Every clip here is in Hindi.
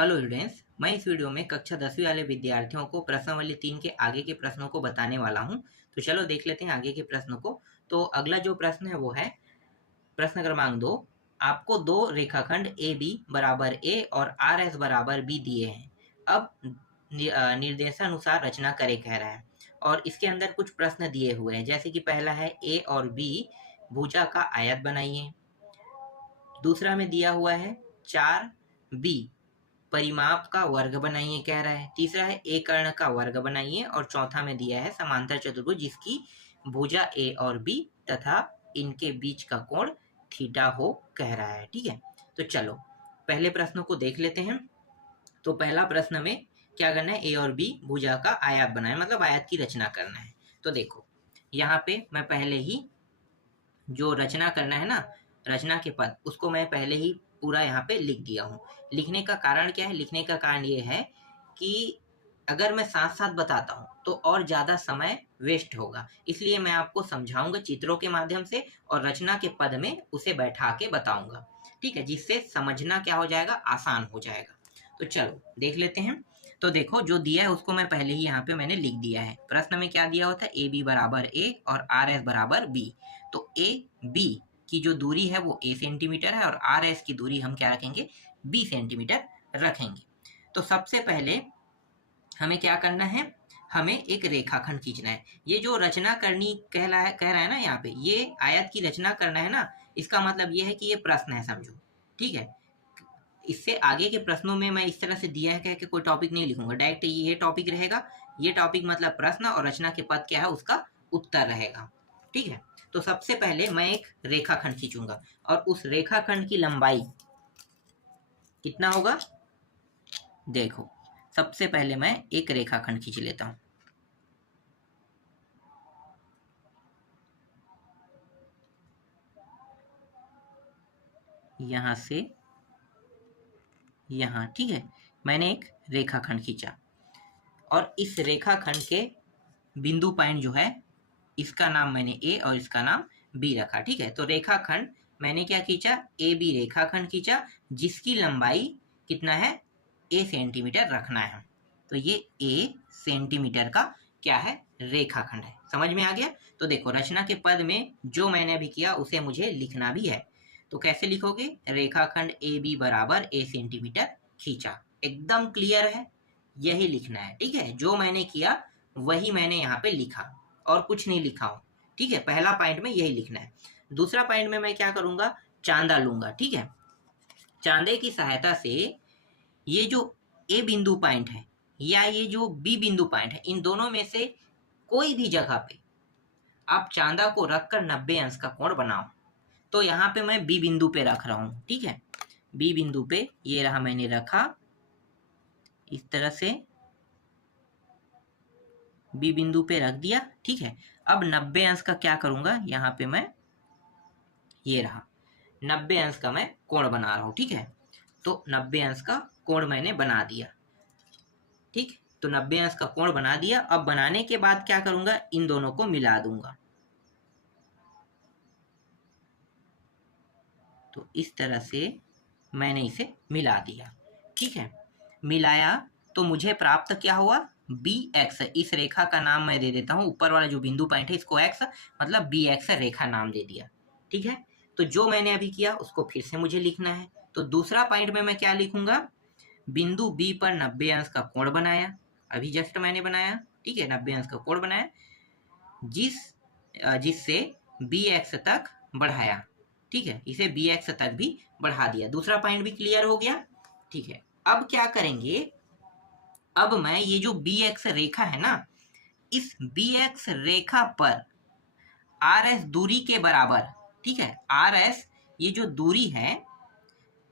हेलो स्टूडेंट्स, मैं इस वीडियो में कक्षा 10वीं वाले विद्यार्थियों को प्रश्नावली 3 के आगे के प्रश्नों को बताने वाला हूं। तो चलो देख लेते हैं आगे के प्रश्नों को। तो अगला जो प्रश्न है वो है प्रश्न क्रमांक 2। आपको दो रेखाखंड ए बी बराबर ए और आर एस बराबर बी दिए हैं। अब निर्देशानुसार रचना करें कह रहा है और इसके अंदर कुछ प्रश्न दिए हुए हैं, जैसे कि पहला है ए और बी भुजा का आयत बनाइए। दूसरा में दिया हुआ है 4b परिमाप का वर्ग बनाइए कह रहा है। तीसरा है ए कर्ण का वर्ग बनाइए और चौथा में दिया है समांतर चतुर्भुज जिसकी भुजा ए और बी तथा इनके बीच का कोण थीटा हो कह रहा है। ठीक है, तो चलो पहले प्रश्न को देख लेते हैं। तो पहला प्रश्न में क्या करना है, ए और बी भुजा का आयत बनाए, मतलब आयत की रचना करना है। तो देखो यहाँ पे मैं पहले ही जो रचना करना है ना, रचना के पद, उसको मैं पहले ही पूरा यहाँ पे लिख दिया हूँ। लिखने का कारण क्या है? लिखने का कारण ये है कि अगर मैं साथ साथ बताता हूँ तो और ज़्यादा समय वेस्ट होगा, इसलिए मैं आपको समझाऊंगा चित्रों के माध्यम से और रचना के पद में उसे बैठा के बताऊंगा। ठीक है, जिससे समझना क्या हो जाएगा, आसान हो जाएगा। तो चलो देख लेते हैं। तो देखो जो दिया है उसको मैं पहले ही यहाँ पे मैंने लिख दिया है। प्रश्न में क्या दिया हुआ था, ए बी बराबर ए और आर एस बराबर बी। तो ए बी की जो दूरी है वो ए सेंटीमीटर है और आर एस की दूरी हम क्या रखेंगे, बी सेंटीमीटर रखेंगे। तो सबसे पहले हमें क्या करना है, हमें एक रेखाखंड खींचना है। ये जो रचना करनी कह रहा है ना यहाँ पे, ये आयत की रचना करना है ना, इसका मतलब ये है कि ये प्रश्न है, समझो। ठीक है, इससे आगे के प्रश्नों में मैं इस तरह से दिया है कह के कोई टॉपिक नहीं लिखूंगा, डायरेक्ट ये टॉपिक रहेगा। ये टॉपिक मतलब प्रश्न और रचना के पद क्या है उसका उत्तर रहेगा। ठीक है, तो सबसे पहले मैं एक रेखाखंड खींचूंगा और उस रेखाखंड की लंबाई कितना होगा, देखो सबसे पहले मैं एक रेखाखंड खींच लेता हूं। यहां से यहां, ठीक है, मैंने एक रेखाखंड खींचा और इस रेखाखंड के बिंदु पॉइंट जो है, इसका नाम मैंने ए और इसका नाम बी रखा। ठीक है, तो रेखाखंड मैंने क्या खींचा, ए बी रेखाखंड खींचा जिसकी लंबाई कितना है, ए सेंटीमीटर रखना है। तो ये ए सेंटीमीटर का क्या है, रेखाखंड है। समझ में आ गया? तो देखो रचना के पद में जो मैंने अभी किया उसे मुझे लिखना भी है। तो कैसे लिखोगे, रेखाखंड ए बी बराबर ए सेंटीमीटर खींचा। एकदम क्लियर है, यही लिखना है। ठीक है, जो मैंने किया वही मैंने यहाँ पे लिखा और कुछ नहीं लिखा हूं। ठीक है, पहला पॉइंट में यही लिखना है। दूसरा पॉइंट में मैं क्या करूंगा, चांदा लूंगा। ठीक है, चांदे की सहायता से ये जो ए बिंदु पॉइंट है या ये जो बी बिंदु पॉइंट है, इन दोनों में से कोई भी जगह पे आप चांदा को रखकर 90 अंश का कोण बनाओ। तो यहाँ पे मैं बी बिंदु पे रख रहा हूं। ठीक है, बी बिंदु पे ये रहा, मैंने रखा इस तरह से, बी बिंदु पे रख दिया। ठीक है, अब 90 अंश का क्या करूंगा, यहाँ पे मैं ये रहा 90 अंश का मैं कोण बना रहा हूं। ठीक है, तो 90 अंश का कोण मैंने बना दिया। ठीक, तो 90 अंश का कोण बना दिया। अब बनाने के बाद क्या करूंगा, इन दोनों को मिला दूंगा। तो इस तरह से मैंने इसे मिला दिया। ठीक है, मिलाया तो मुझे प्राप्त क्या हुआ, बी एक्स। इस रेखा का नाम मैं दे देता हूं, ऊपर वाला जो बिंदु पॉइंट है इसको एक्स, मतलब बी एक्स रेखा नाम दे दिया। ठीक है, तो जो मैंने अभी किया उसको फिर से मुझे लिखना है। तो दूसरा पॉइंट में मैं क्या लिखूंगा, बिंदु बी पर 90 अंश का कोण बनाया, अभी जस्ट मैंने बनाया। ठीक है, 90 अंश का कोण बनाया जिससे बी एक्स तक बढ़ाया। ठीक है, इसे बी एक्स तक भी बढ़ा दिया। दूसरा पॉइंट भी क्लियर हो गया। ठीक है, अब क्या करेंगे, अब मैं ये जो बी एक्स रेखा है ना, इस बी एक्स रेखा पर आर एस दूरी के बराबर, ठीक है, आर एस ये जो दूरी है,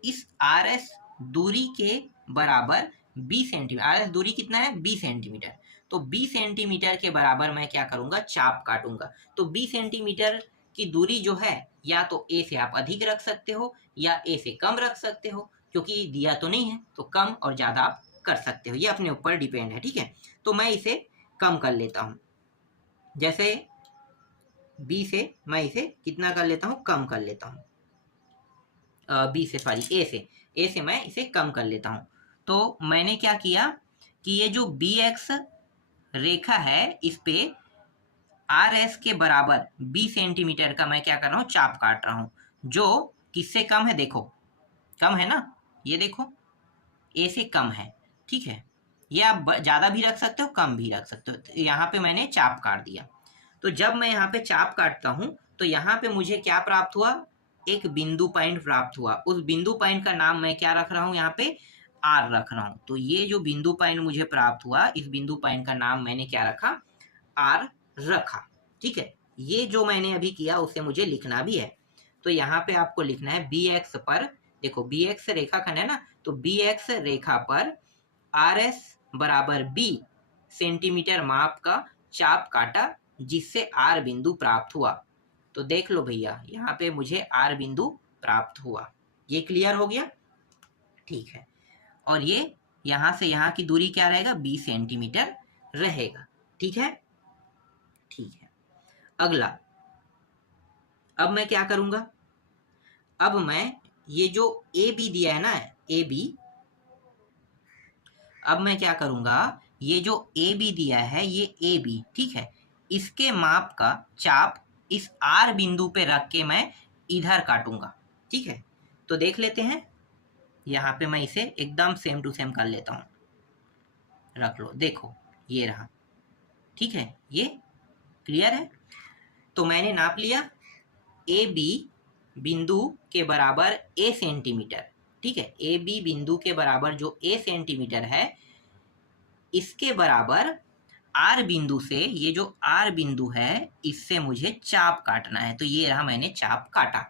इस आर एस दूरी के बराबर बी सेंटीमीटर, आर एस दूरी कितना है, बी सेंटीमीटर। तो बी सेंटीमीटर के बराबर मैं क्या करूंगा, चाप काटूंगा। तो बी सेंटीमीटर की दूरी जो है, या तो ए से आप अधिक रख सकते हो या ए से कम रख सकते हो, क्योंकि दिया तो नहीं है, तो कम और ज्यादा आप कर सकते हो, ये अपने ऊपर डिपेंड है। ठीक है, तो मैं इसे कम कर लेता हूं। जैसे बी से मैं इसे कितना कर लेता हूं, कम कर लेता हूं। बी से सॉरी ए से मैं इसे कम कर लेता हूं। तो मैंने क्या किया कि ये जो बी एक्स रेखा है इस पे आर एस के बराबर 20 सेंटीमीटर का मैं क्या कर रहा हूँ, चाप काट रहा हूँ, जो किससे कम है, देखो कम है ना, ये देखो ए से कम है, ठीक है। ये आप ज़्यादा भी रख सकते हो, कम भी रख सकते हो। तो यहाँ पे मैंने चाप काट दिया। तो जब मैं यहाँ पे चाप काटता हूँ तो यहाँ पे मुझे क्या प्राप्त हुआ, एक बिंदु पॉइंट प्राप्त हुआ। उस बिंदु पॉइंट का नाम मैं क्या रख रहा हूँ, यहाँ पे आर रख रहा हूँ। तो ये जो बिंदु पॉइंट मुझे प्राप्त हुआ, इस बिंदु पॉइंट का नाम मैंने क्या रखा, आर रखा, ठीक है। ये जो मैंने अभी किया उसे मुझे लिखना भी है। तो यहाँ पे आपको लिखना है बी एक्स पर, देखो बी एक्स रेखाखंड है ना, तो बी एक्स रेखा पर आर एस बराबर बी सेंटीमीटर माप का चाप काटा, जिससे आर बिंदु प्राप्त हुआ। तो देख लो भैया, यहाँ पे मुझे आर बिंदु प्राप्त हुआ। ये क्लियर हो गया, ठीक है। और ये यहाँ से यहाँ की दूरी क्या रहेगा, 20 सेंटीमीटर रहेगा, ठीक है, ठीक है। अगला, अब मैं क्या करूंगा, अब मैं ये जो ए बी दिया है ना, ए बी, अब मैं क्या करूंगा, ये जो ए बी दिया है, ये ए बी, ठीक है, इसके माप का चाप इस आर बिंदु पे रख के मैं इधर काटूंगा, ठीक है। तो देख लेते हैं, यहाँ पे मैं इसे एकदम सेम टू सेम कर लेता हूँ, रख लो, देखो ये रहा, ठीक है, ये क्लियर है। तो मैंने नाप लिया ए बी बिंदु के बराबर ए सेंटीमीटर, ठीक है, ए बी बिंदु के बराबर जो ए सेंटीमीटर है, इसके बराबर आर बिंदु से, ये जो आर बिंदु है इससे मुझे चाप काटना है। तो ये रहा, मैंने चाप काटा,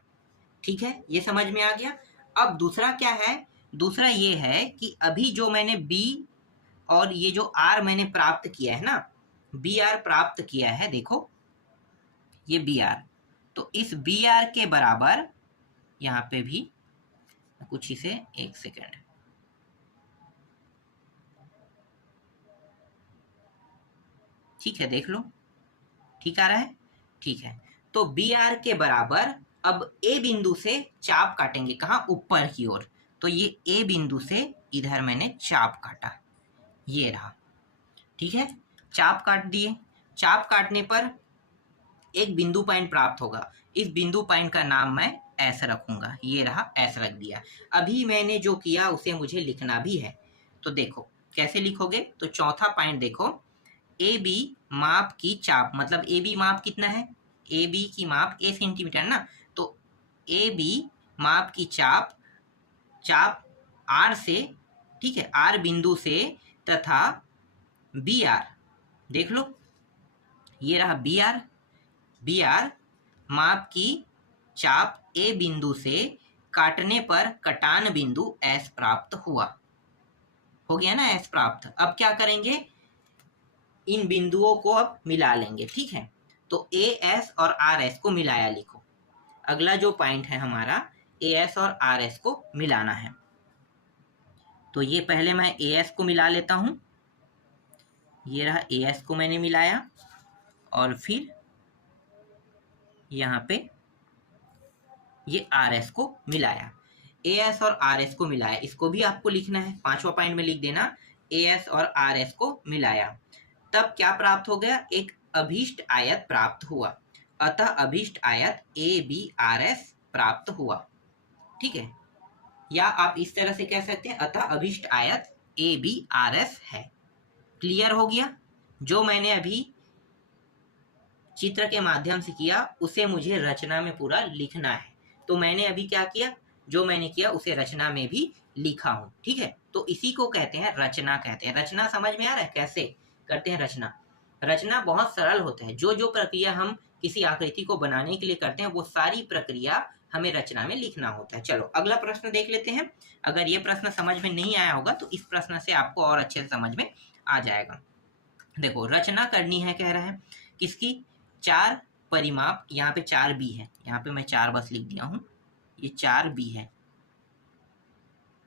ठीक है, ये समझ में आ गया। अब दूसरा क्या है, दूसरा ये है कि अभी जो मैंने बी और ये जो आर मैंने प्राप्त किया है ना, बी आर प्राप्त किया है, देखो ये बी आर, तो इस बी आर के बराबर यहाँ पे भी कुछ इसे, एक सेकेंड, ठीक है, देख लो ठीक आ रहा है, ठीक है। तो बी आर के बराबर अब ए बिंदु से चाप काटेंगे, कहाँ, ऊपर की ओर। तो ये ए बिंदु से इधर मैंने चाप काटा, ये रहा, ठीक है, चाप काट दिए। चाप काटने पर एक बिंदु पॉइंट प्राप्त होगा, इस बिंदु पॉइंट का नाम मैं ऐसा रखूंगा, ये रहा, ऐसा रख दिया। अभी मैंने जो किया उसे मुझे लिखना भी है। तो देखो कैसे लिखोगे, तो चौथा पॉइंट देखो, ए बी माप की चाप, मतलब ए बी माप कितना है, ए बी की माप ए सेंटीमीटर ना, तो ए बी माप की चाप, चाप आर से, ठीक है, आर बिंदु से, तथा बी आर, देख लो ये रहा बी आर, बी आर माप की चाप ए बिंदु से काटने पर कटान बिंदु एस प्राप्त हुआ, हो गया ना एस प्राप्त। अब क्या करेंगे, इन बिंदुओं को अब मिला लेंगे, ठीक है। तो ए एस और आर एस को मिलाया लिखो। अगला जो पॉइंट है हमारा, ए एस और आर एस को मिलाना है। तो ये पहले मैं ए एस को मिला लेता हूं, ये रहा ए एस को मैंने मिलाया, और फिर यहाँ पे ये आर एस को मिलाया, ए एस और आर एस को मिलाया, इसको भी आपको लिखना है, पांचवा पॉइंट में लिख देना, ए एस और आर एस को मिलाया। तब क्या प्राप्त हो गया, एक अभीष्ट आयत प्राप्त हुआ। अतः अभीष्ट आयत ए बी आर एस प्राप्त हुआ, ठीक है। या आप इस तरह से कह सकते हैं, अतः अभीष्ट आयत ए बी आर एस है। क्लियर हो गया। जो मैंने अभी चित्र के माध्यम से किया उसे मुझे रचना में पूरा लिखना है। तो मैंने अभी क्या किया, जो मैंने किया उसे रचना में भी लिखा हूं, ठीक है। तो इसी को कहते हैं रचना, कहते हैं। रचना समझ में आ रहा है कैसे करते हैं रचना। रचना बहुत सरल होता है, जो जो प्रक्रिया हम किसी आकृति को बनाने के लिए करते हैं वो सारी प्रक्रिया हमें रचना में लिखना होता है। चलो अगला प्रश्न देख लेते हैं। अगर ये प्रश्न समझ में नहीं आया होगा तो इस प्रश्न से आपको और अच्छे से समझ में आ जाएगा। देखो रचना करनी है, कह रहा है किसकी, 4 परिमाप, यहाँ पे 4 बी है, यहाँ पे मैं 4 बस लिख दिया हूँ, ये 4 बी है,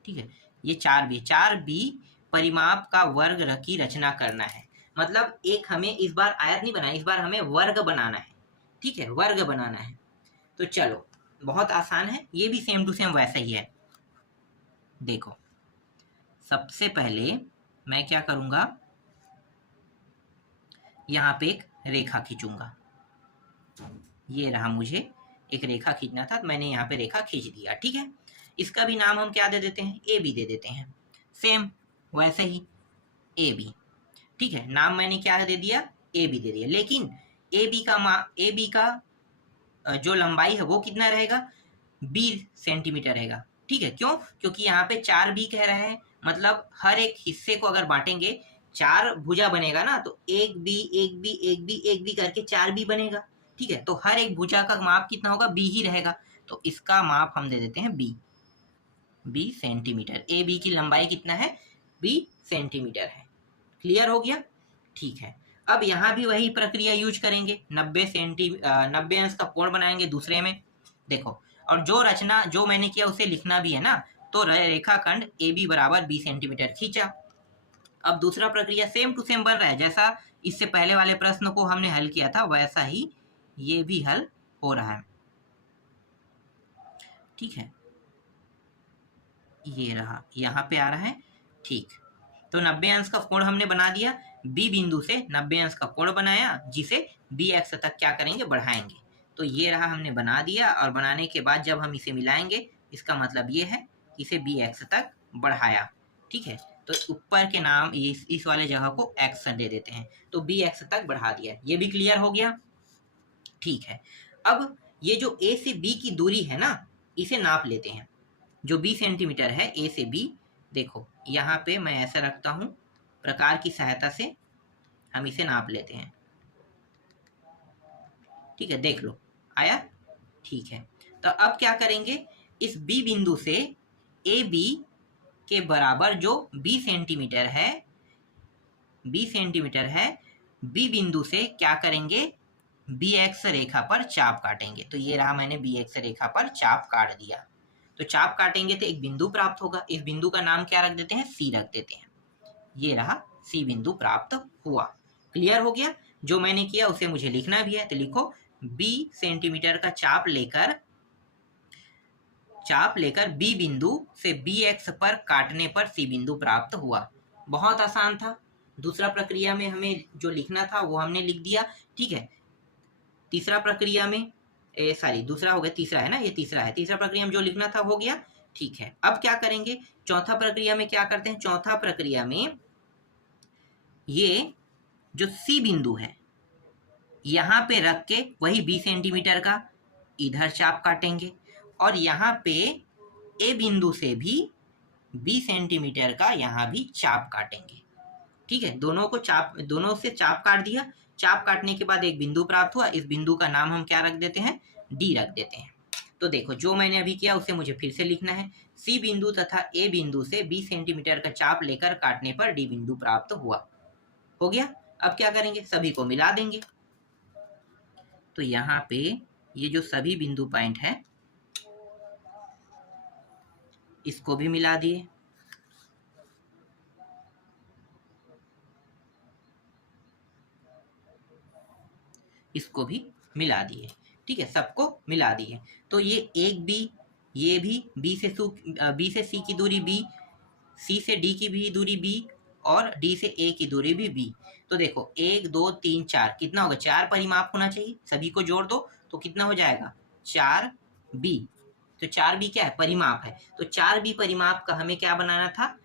ठीक है, ये 4 बी, 4 बी परिमाप का वर्ग की रचना करना है। मतलब एक हमें इस बार आयत नहीं बनाना, इस बार हमें वर्ग बनाना है, ठीक है, वर्ग बनाना है। तो चलो बहुत आसान है, ये भी सेम टू सेम वैसा ही है। देखो सबसे पहले मैं क्या करूंगा, यहाँ पे एक रेखा खींचूंगा। ये रहा, मुझे एक रेखा खींचना था, तो मैंने यहाँ पे रेखा खींच दिया। ठीक है, इसका भी नाम हम क्या दे देते हैं, ए बी दे देते हैं। सेम वैसे ही ए बी, ठीक है, नाम मैंने क्या दे दिया, ए बी दे दिया। लेकिन ए बी का जो लंबाई है वो कितना रहेगा, 20 सेंटीमीटर रहेगा। ठीक है, क्यों, क्योंकि यहाँ पे 4 बी कह रहे हैं, मतलब हर एक हिस्से को अगर बांटेंगे 4 भुजा बनेगा ना, तो एक बी एक बी एक बी एक बी करके 4 बी बनेगा। ठीक है, तो हर एक भुजा का माप कितना होगा, बी ही रहेगा। तो इसका माप हम दे देते हैं बी सेंटीमीटर। ए बी की लंबाई कितना है, बी सेंटीमीटर है। क्लियर हो गया, ठीक है। अब यहाँ भी वही प्रक्रिया यूज करेंगे, 90 अंश का कोण बनाएंगे दूसरे में। देखो, और जो रचना जो मैंने किया उसे लिखना भी है ना, तो रेखाखंड ए बी बराबर 20 सेंटीमीटर खींचा। अब दूसरा प्रक्रिया सेम टू सेम बन रहा है, जैसा इससे पहले वाले प्रश्न को हमने हल किया था वैसा ही ये भी हल हो रहा है। ठीक है, ये रहा, यहाँ पे आ रहा है। ठीक, तो 90 अंश का कोण हमने बना दिया, बी बिंदु से 90 अंश का कोण बनाया, जिसे बी एक्स तक क्या करेंगे, बढ़ाएंगे। तो ये रहा, हमने बना दिया, और बनाने के बाद जब हम इसे मिलाएंगे, इसका मतलब ये है इसे बी एक्स तक बढ़ाया। ठीक है, तो ऊपर के नाम इस वाले जगह को एक्स दे देते हैं, तो बी एक्स तक बढ़ा दिया। ये भी क्लियर हो गया, ठीक है। अब ये जो ए से बी की दूरी है ना, इसे नाप लेते हैं। जो 20 सेंटीमीटर है ए से बी, देखो यहाँ पे मैं ऐसा रखता हूँ, प्रकार की सहायता से हम इसे नाप लेते हैं। ठीक है, देख लो आया, ठीक है। तो अब क्या करेंगे, इस बी बिंदु से ए बी के बराबर जो 20 सेंटीमीटर है, बी बिंदु से क्या करेंगे, बी एक्स रेखा पर चाप काटेंगे। तो ये रहा, मैंने बी एक्स रेखा पर चाप काट दिया। तो चाप काटेंगे तो एक बिंदु प्राप्त होगा, इस बिंदु का नाम क्या रख देते हैं, सी रख देते हैं। ये रहा, सी बिंदु प्राप्त हुआ। क्लियर हो गया, जो मैंने किया उसे मुझे लिखना भी है, तो लिखो बी सेंटीमीटर का चाप लेकर बी बिंदु से बी एक्स पर काटने पर सी बिंदु प्राप्त हुआ। बहुत आसान था। दूसरा प्रक्रिया में हमें जो लिखना था वो हमने लिख दिया। ठीक है, तीसरा प्रक्रिया में दूसरा हो गया, तीसरा है ना, ये तीसरा है। तीसरा प्रक्रिया में जो लिखना था हो गया। ठीक है, अब क्या करेंगे, चौथा प्रक्रिया में क्या करते हैं, चौथा प्रक्रिया में ये जो सी बिंदु है यहाँ पे रख के वही 20 सेंटीमीटर का इधर चाप काटेंगे, और यहाँ पे ए बिंदु से भी 20 सेंटीमीटर का यहाँ भी चाप काटेंगे। ठीक है, दोनों से चाप काट दिया। चाप काटने के बाद एक बिंदु प्राप्त हुआ, इस बिंदु का नाम हम क्या रख देते हैं, डी रख देते हैं। तो देखो, जो मैंने अभी किया उसे मुझे फिर से लिखना है, सी बिंदु तथा ए बिंदु से 20 सेंटीमीटर का चाप लेकर काटने पर डी बिंदु प्राप्त हुआ। हो गया। अब क्या करेंगे, सभी को मिला देंगे। तो यहाँ पे ये जो सभी बिंदु पॉइंट है इसको भी मिला दिए। इसको भी मिला दिए। ठीक है, सबको मिला दिए। तो ये एक बी, ये भी बी से सी की दूरी बी, सी से डी की भी दूरी बी, और डी से ए की दूरी भी बी। तो देखो 1 2 3 4 कितना होगा, 4 परिमाप होना चाहिए। सभी को जोड़ दो तो कितना हो जाएगा, 4 बी। तो 4 बी क्या है, परिमाप है। तो 4 बी परिमाप का हमें क्या बनाना था,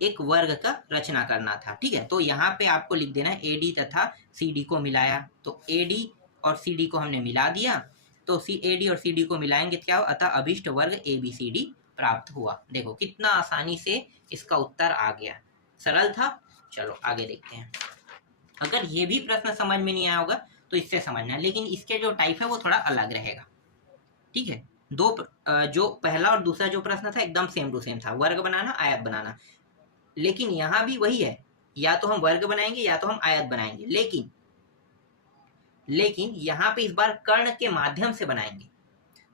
एक वर्ग का रचना करना था। ठीक है, तो यहाँ पे आपको लिख देना है AD तथा CD को मिलाया। तो AD और CD को हमने मिला दिया, तो AD और CD को मिलाएंगे क्या हो, अतः अभिष्ट वर्ग ABCD प्राप्त हुआ। देखो कितना आसानी से इसका उत्तर आ गया, सरल था। चलो आगे देखते हैं। अगर ये भी प्रश्न समझ में नहीं आया होगा तो इससे समझना, लेकिन इसके जो टाइप है वो थोड़ा अलग रहेगा। ठीक है, जो पहला और दूसरा जो प्रश्न था एकदम सेम टू सेम था, वर्ग बनाना आयत बनाना। लेकिन यहाँ भी वही है, या तो हम वर्ग बनाएंगे या तो हम आयत बनाएंगे। लेकिन यहाँ पे इस बार कर्ण के माध्यम से बनाएंगे,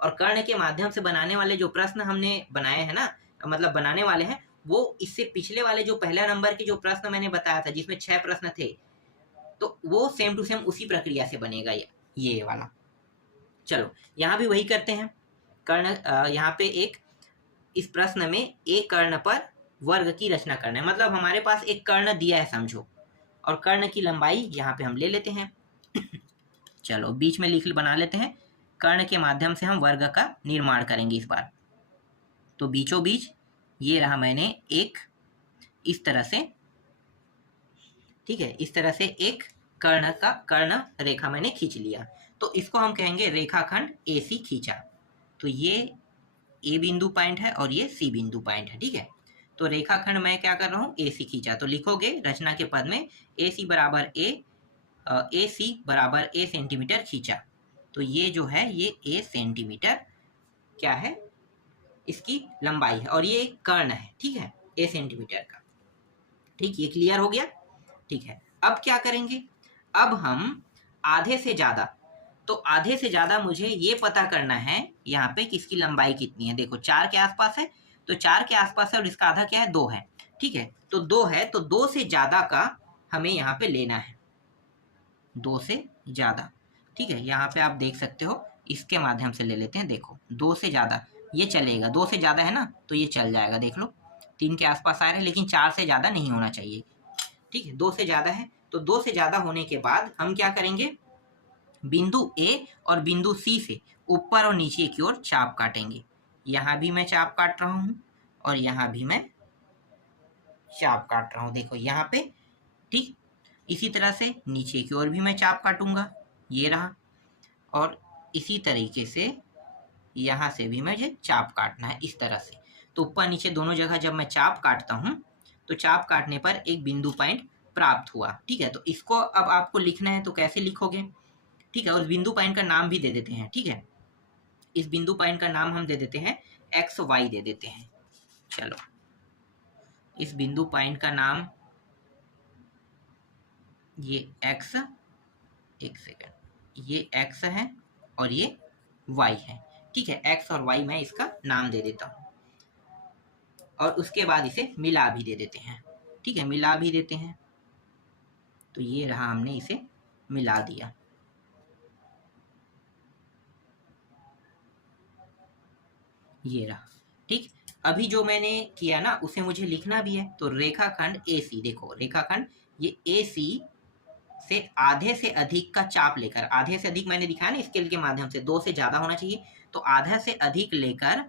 और कर्ण के माध्यम से बनाने वाले जो प्रश्न हमने बनाए हैं ना, मतलब बनाने वाले हैं, वो इससे पिछले वाले जो पहला नंबर के जो प्रश्न मैंने बताया था जिसमें 6 प्रश्न थे, तो वो सेम टू सेम उसी प्रक्रिया से बनेगा ये वाला। चलो यहाँ भी वही करते हैं। कर्ण यहाँ पे इस प्रश्न में एक कर्ण पर वर्ग की रचना करना है। मतलब हमारे पास एक कर्ण दिया है समझो, और कर्ण की लंबाई यहाँ पे हम ले लेते हैं। चलो बीच में लिख बना लेते हैं, कर्ण के माध्यम से हम वर्ग का निर्माण करेंगे इस बार। तो बीचों बीच ये रहा, मैंने एक इस तरह से, ठीक है, इस तरह से एक कर्ण रेखा मैंने खींच लिया। तो इसको हम कहेंगे रेखाखंड AC खींचा। तो ये A बिंदु पॉइंट है और ये C बिंदु पॉइंट है, ठीक है। तो रेखाखंड मैं क्या कर रहा हूँ, AC खींचा। तो लिखोगे रचना के पद में AC बराबर AC बराबर A सेंटीमीटर खींचा। तो ये जो है ये A सेंटीमीटर क्या है, इसकी लंबाई है, और ये एक कर्ण है, ठीक है, A सेंटीमीटर का। ठीक, ये क्लियर हो गया। ठीक है, अब क्या करेंगे, अब हम आधे से ज़्यादा, तो आधे से ज़्यादा मुझे ये पता करना है यहाँ पे कि इसकी लंबाई कितनी है। देखो 4 के आसपास है, तो 4 के आसपास है और इसका आधा क्या है, 2 है, ठीक है। तो 2 है, तो 2 से ज़्यादा का हमें यहाँ पे लेना है, 2 से ज़्यादा, ठीक है। यहाँ पे आप देख सकते हो, इसके माध्यम से ले लेते हैं। देखो 2 से ज़्यादा ये चलेगा, 2 से ज़्यादा है ना, तो ये चल जाएगा। देख लो 3 के आसपास आ रहे हैं, लेकिन 4 से ज़्यादा नहीं होना चाहिए, ठीक है। 2 से ज़्यादा है, तो 2 से ज़्यादा होने के बाद हम क्या करेंगे, बिंदु A और बिंदु C से ऊपर और नीचे की ओर चाप काटेंगे। यहाँ भी मैं चाप काट रहा हूँ और यहाँ भी मैं चाप काट रहा हूँ, देखो यहाँ पे, ठीक। इसी तरह से नीचे की ओर भी मैं चाप काटूंगा, ये रहा। और इसी तरीके से यहाँ से भी मुझे चाप काटना है इस तरह से। तो ऊपर नीचे दोनों जगह जब मैं चाप काटता हूँ, तो चाप काटने पर एक बिंदु पॉइंट प्राप्त हुआ, ठीक है। तो इसको अब आपको लिखना है, तो कैसे लिखोगे, ठीक है। और बिंदु पॉइंट का नाम भी दे देते हैं, ठीक है। इस बिंदु पॉइंट का नाम हम दे देते हैं XY दे देते हैं। चलो इस बिंदु पॉइंट का नाम, ये X, एक सेकंड, ये X है और ये Y है, ठीक है। X और Y मैं इसका नाम दे देता हूँ, और उसके बाद इसे मिला भी दे देते हैं, ठीक है, मिला भी देते हैं। तो ये रहा, हमने इसे मिला दिया। ये रहा, ठीक। अभी जो मैंने किया ना, उसे मुझे लिखना भी है। तो रेखाखंड AC, देखो रेखाखंड ये AC से आधे से अधिक का चाप लेकर, आधे से अधिक मैंने दिखाया ना स्केल के माध्यम से, 2 से ज्यादा होना चाहिए, तो आधा से अधिक लेकर,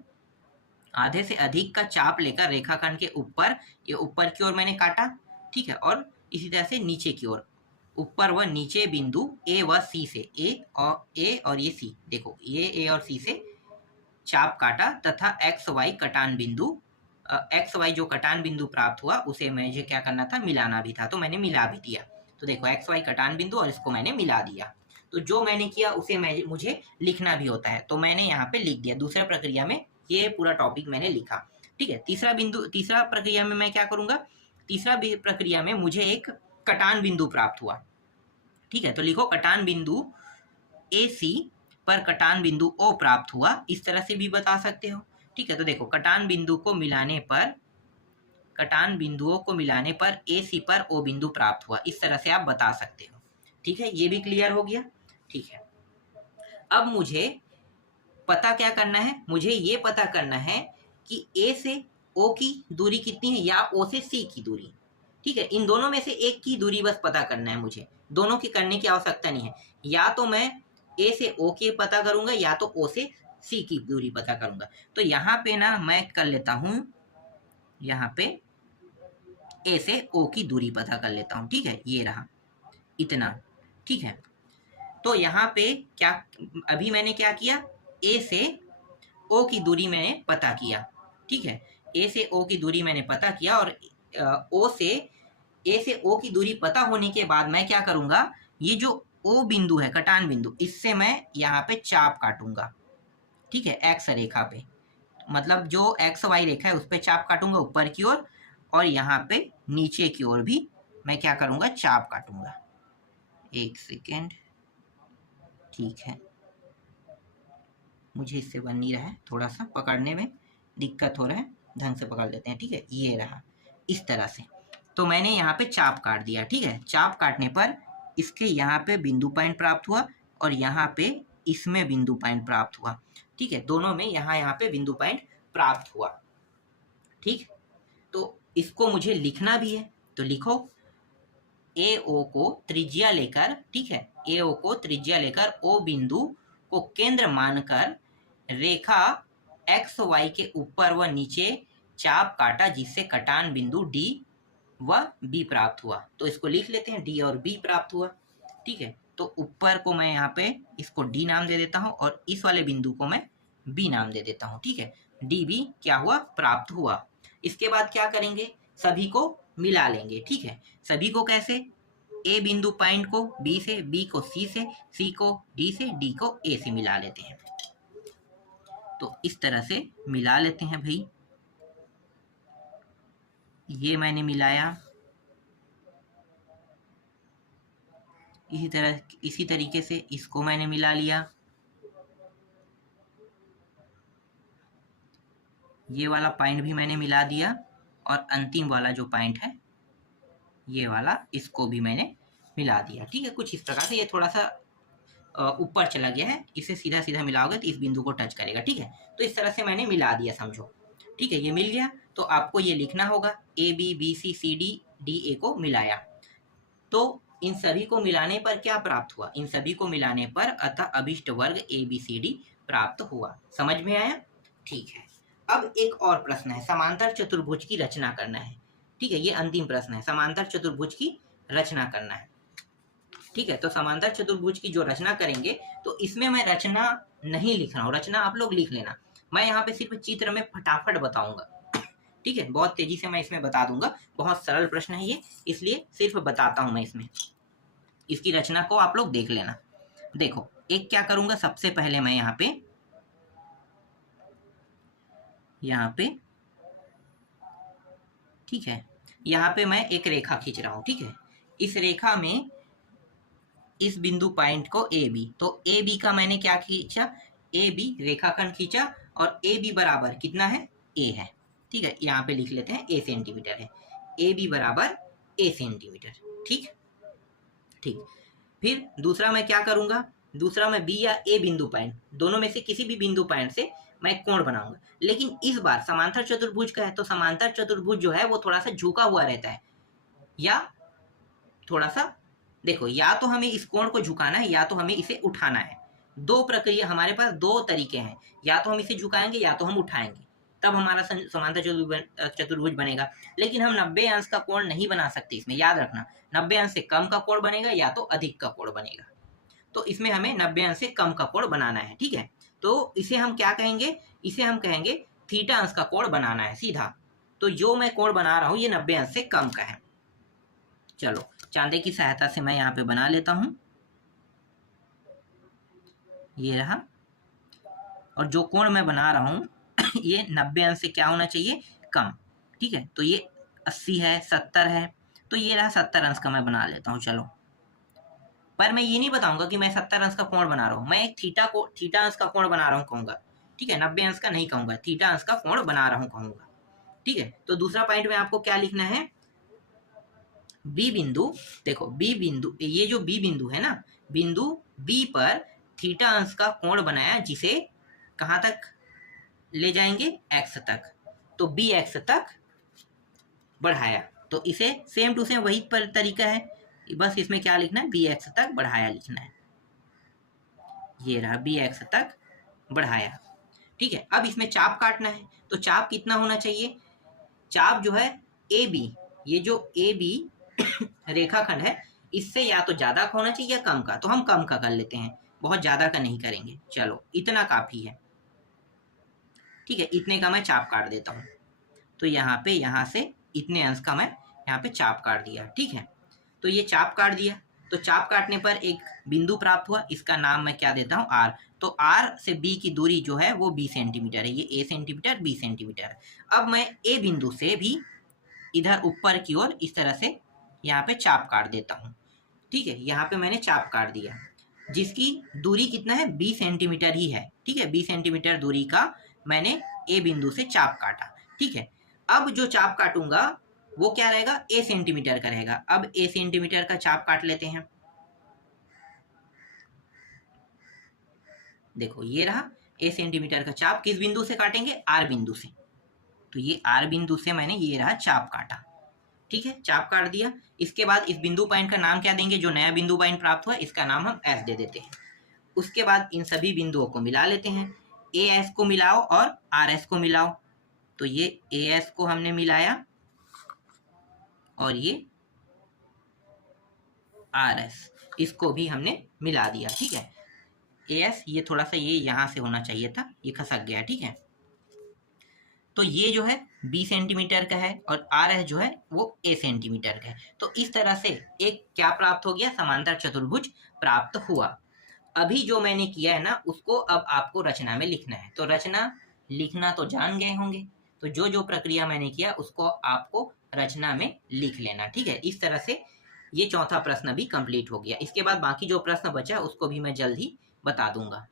आधे से अधिक का चाप लेकर रेखाखंड के ऊपर, ये ऊपर की ओर मैंने काटा, ठीक है। और इसी तरह से नीचे की ओर, ऊपर व नीचे बिंदु A व C से, A और ये C, देखो ये A और C से चाप काटा, तथा XY कटान बिंदु, XY जो कटान बिंदु प्राप्त हुआ उसे मुझे क्या करना था, मिलाना भी था। तो मैंने मिला भी दिया। तो देखो XY कटान बिंदु, और इसको मैंने मिला दिया। तो जो मैंने किया उसे मुझे लिखना भी होता है, तो मैंने यहाँ पे लिख दिया। दूसरा प्रक्रिया में ये पूरा टॉपिक मैंने लिखा, ठीक है। तीसरा प्रक्रिया में मैं क्या करूंगा, तीसरा प्रक्रिया में मुझे एक कटान बिंदु प्राप्त हुआ, ठीक है। तो लिखो कटान बिंदु AC पर कटान बिंदु O प्राप्त हुआ, इस तरह से भी बता सकते हो, ठीक है। तो देखो कटान बिंदु को मिलाने पर, कटान बिंदुओं को मिलाने पर AC पर O बिंदु प्राप्त हुआ, इस तरह से आप बता सकते हो, ठीक है। ये भी क्लियर हो गया, ठीक है। अब मुझे पता क्या करना है, मुझे ये पता करना है कि A से O की दूरी कितनी है, या O से C की दूरी, ठीक है। इन दोनों में से एक की दूरी बस पता करना है मुझे, दोनों की करने की आवश्यकता नहीं है। या तो मैं A से O की पता करूंगा, या तो O से C की दूरी पता करूंगा। तो यहाँ पे ना मैं कर लेता हूँ, यहाँ पे A से O की दूरी पता कर लेता हूँ, ठीक है। ये रहा इतना, ठीक है। तो यहाँ पे क्या, अभी मैंने क्या किया, A से O की दूरी मैंने पता किया, ठीक है। A से O की दूरी मैंने पता किया, और A से O की दूरी पता होने के बाद मैं क्या करूंगा, ये जो O बिंदु है, कटान बिंदु, इससे मैं यहाँ पे चाप काटूंगा, ठीक है, X रेखा पे। मतलब जो XY रेखा है उस पर चाप काटूंगा ऊपर की ओर, और यहाँ पे नीचे की ओर भी मैं क्या करूंगा, चाप काटूंगा। एक सेकेंड, ठीक है, मुझे इससे बन नहीं रहा है, थोड़ा सा पकड़ने में दिक्कत हो रहा है, ढंग से पकड़ लेते हैं, ठीक है। ये रहा इस तरह से। तो मैंने यहाँ पे चाप काट दिया, ठीक है। चाप काटने पर इसके यहाँ पे बिंदु पॉइंट प्राप्त हुआ, और यहाँ पे इसमें बिंदु पॉइंट प्राप्त हुआ, ठीक है। दोनों में यहाँ पे बिंदु पॉइंट प्राप्त हुआ, ठीक। तो इसको मुझे लिखना भी है, तो लिखो ए ओ को त्रिज्या लेकर, ठीक है, ए ओ को त्रिज्या लेकर ओ बिंदु को केंद्र मानकर रेखा एक्स वाई के ऊपर व नीचे चाप काटा, जिससे कटान बिंदु डी व बी प्राप्त हुआ। तो इसको लिख लेते हैं, डी और बी प्राप्त हुआ, ठीक है। तो ऊपर को मैं यहाँ पे इसको डी नाम दे देता हूँ और इस वाले बिंदु को मैं बी नाम दे देता हूँ, ठीक है। डी बी क्या हुआ, प्राप्त हुआ। इसके बाद क्या करेंगे, सभी को मिला लेंगे, ठीक है। सभी को कैसे, ए बिंदु पॉइंट को बी से, बी को सी से, सी को डी से, डी को ए से मिला लेते हैं। तो इस तरह से मिला लेते हैं भाई, ये मैंने मिलाया, इसी तरीके से इसको मैंने मिला लिया, ये वाला पॉइंट भी मैंने मिला दिया, और अंतिम वाला जो पॉइंट है ये वाला, इसको भी मैंने मिला दिया, ठीक है। कुछ इस प्रकार से, ये थोड़ा सा ऊपर चला गया है, इसे सीधा सीधा मिलाओगे तो इस बिंदु को टच करेगा, ठीक है। तो इस तरह से मैंने मिला दिया, समझो, ठीक है। ये मिल गया, तो आपको ये लिखना होगा A B B C C D D A को मिलाया। तो इन सभी को मिलाने पर क्या प्राप्त हुआ, इन सभी को मिलाने पर अतः अभिष्ट वर्ग ए बी सी डी प्राप्त हुआ। समझ में आया, ठीक है। अब एक और प्रश्न है, समांतर चतुर्भुज की रचना करना है, ठीक है। ये अंतिम प्रश्न है, समांतर चतुर्भुज की रचना करना है, ठीक है। तो समांतर चतुर्भुज की जो रचना करेंगे, तो इसमें मैं रचना नहीं लिख रहा हूँ, रचना आप लोग लिख लेना। मैं यहाँ पे सिर्फ चित्र में फटाफट बताऊंगा, ठीक है। बहुत तेजी से मैं इसमें बता दूंगा, बहुत सरल प्रश्न है ये, इसलिए सिर्फ बताता हूं मैं इसमें। इसकी रचना को आप लोग देख लेना। देखो, एक क्या करूंगा, सबसे पहले मैं यहाँ पे ठीक है, यहाँ पे मैं एक रेखा खींच रहा हूँ, ठीक है। इस रेखा में इस बिंदु पॉइंट को ए बी, तो ए बी का मैंने क्या खींचा, ए बी रेखाखंड खींचा, और ए बी बराबर कितना है, ए है, ठीक है। यहाँ पे लिख लेते हैं ए सेंटीमीटर है, ए बी बराबर ए सेंटीमीटर, ठीक ठीक। फिर दूसरा मैं क्या करूंगा, दूसरा मैं बी या ए बिंदु पॉइंट, दोनों में से किसी भी बिंदु पॉइंट से मैं कोण बनाऊंगा। लेकिन इस बार समांतर चतुर्भुज का है, तो समांतर चतुर्भुज जो है वो थोड़ा सा झुका हुआ रहता है, या थोड़ा सा, देखो, या तो हमें इस कोण को झुकाना है या तो हमें इसे उठाना है। दो प्रक्रिया हमारे पास, दो तरीके हैं, या तो हम इसे झुकाएंगे या तो हम उठाएंगे, तब हमारा समांतर चतुर्भुज बनेगा। लेकिन हम 90 अंश का कोण नहीं बना सकते इसमें, याद रखना, 90 अंश से कम का कोण बनेगा या तो अधिक का कोण बनेगा। तो इसमें हमें 90 अंश से कम का कोण बनाना है, ठीक है। तो इसे हम क्या कहेंगे, इसे हम कहेंगे थीटा अंश का कोण बनाना है सीधा। तो जो मैं कोण बना रहा हूं ये 90 अंश से कम का है। चलो, चांदे की सहायता से मैं यहाँ पे बना लेता हूं, ये रहा। और जो कोण मैं बना रहा हूं ये 90 अंश से क्या होना चाहिए, कम, ठीक है। तो ये 80 है, 70 है, तो ये रहा 70 अंश का मैं बना लेता हूँ, चलो। पर मैं ये नहीं बताऊंगा कि मैं 70 अंश का कोण बना रहा हूँ, मैं एक थीटा अंश का कोण बना रहा हूँ कहूंगा, ठीक है। 90 अंश का नहीं कहूंगा, थीटा अंश का कोण बना रहा हूँ कहूंगा, ठीक है। तो दूसरा पॉइंट में आपको क्या लिखना है, बी बिंदु, देखो बी बिंदु, ये जो बी बिंदु है ना, बिंदु बी पर थीटा अंश का कोण बनाया, जिसे कहाँ तक ले जाएंगे, एक्स तक। तो बी एक्स तक बढ़ाया, तो इसे सेम टू सेम वही पर तरीका है, बस इसमें क्या लिखना है, बी एक्स तक बढ़ाया लिखना है, ये रहा बी एक्स तक बढ़ाया, ठीक है। अब इसमें चाप काटना है, तो चाप कितना होना चाहिए, चाप जो है ए बी, ये जो ए बी रेखाखंड है, इससे या तो ज्यादा का होना चाहिए या कम का, तो हम कम का कर लेते हैं, बहुत ज्यादा का नहीं करेंगे। चलो, इतना काफी है, ठीक है। इतने का मैं चाप काट देता हूँ, तो यहाँ पे, यहाँ से इतने अंश का मैं यहाँ पे चाप काट दिया, ठीक है। तो ये चाप काट दिया, तो चाप काटने पर एक बिंदु प्राप्त हुआ, इसका नाम मैं क्या देता हूँ, आर। तो आर से बी की दूरी जो है वो 20 सेंटीमीटर है, ये ए सेंटीमीटर, बी सेंटीमीटर। अब मैं ए बिंदु से भी इधर ऊपर की ओर इस तरह से यहाँ पे चाप काट देता हूँ, ठीक है। यहाँ पे मैंने चाप काट दिया, जिसकी दूरी कितना है, 20 सेंटीमीटर ही है, ठीक है। 20 सेंटीमीटर दूरी का मैंने ए बिंदु से चाप काटा, ठीक है। अब जो चाप काटूंगा वो क्या रहेगा, ए सेंटीमीटर का रहेगा। अब ए सेंटीमीटर का चाप काट लेते हैं, देखो ये रहा ए सेंटीमीटर का चाप, किस बिंदु से काटेंगे, आर बिंदु से, तो ये आर बिंदु से मैंने ये रहा चाप काटा, ठीक है, चाप काट दिया। इसके बाद इस बिंदु पॉइंट का नाम क्या देंगे, जो नया बिंदु पॉइंट प्राप्त हुआ इसका नाम हम एस दे देते हैं। उसके बाद इन सभी बिंदुओं को मिला लेते हैं, ए एस को मिलाओ और आर एस को मिलाओ। तो ये ए एस को हमने मिलाया और ये आर एस, इसको भी हमने मिला दिया, ठीक है। ए एस ये थोड़ा सा ये यहाँ से होना चाहिए था, ये खसक गया, ठीक है। तो ये जो है 20 सेंटीमीटर का है और आर एस जो है वो ए सेंटीमीटर का है। तो इस तरह से एक क्या प्राप्त हो गया, समांतर चतुर्भुज प्राप्त हुआ। अभी जो मैंने किया है ना उसको अब आपको रचना में लिखना है। तो रचना लिखना तो जान गए होंगे, तो जो जो प्रक्रिया मैंने किया उसको आपको रचना में लिख लेना, ठीक है। इस तरह से ये चौथा प्रश्न भी कंप्लीट हो गया। इसके बाद बाकी जो प्रश्न बचा उसको भी मैं जल्द ही बता दूंगा।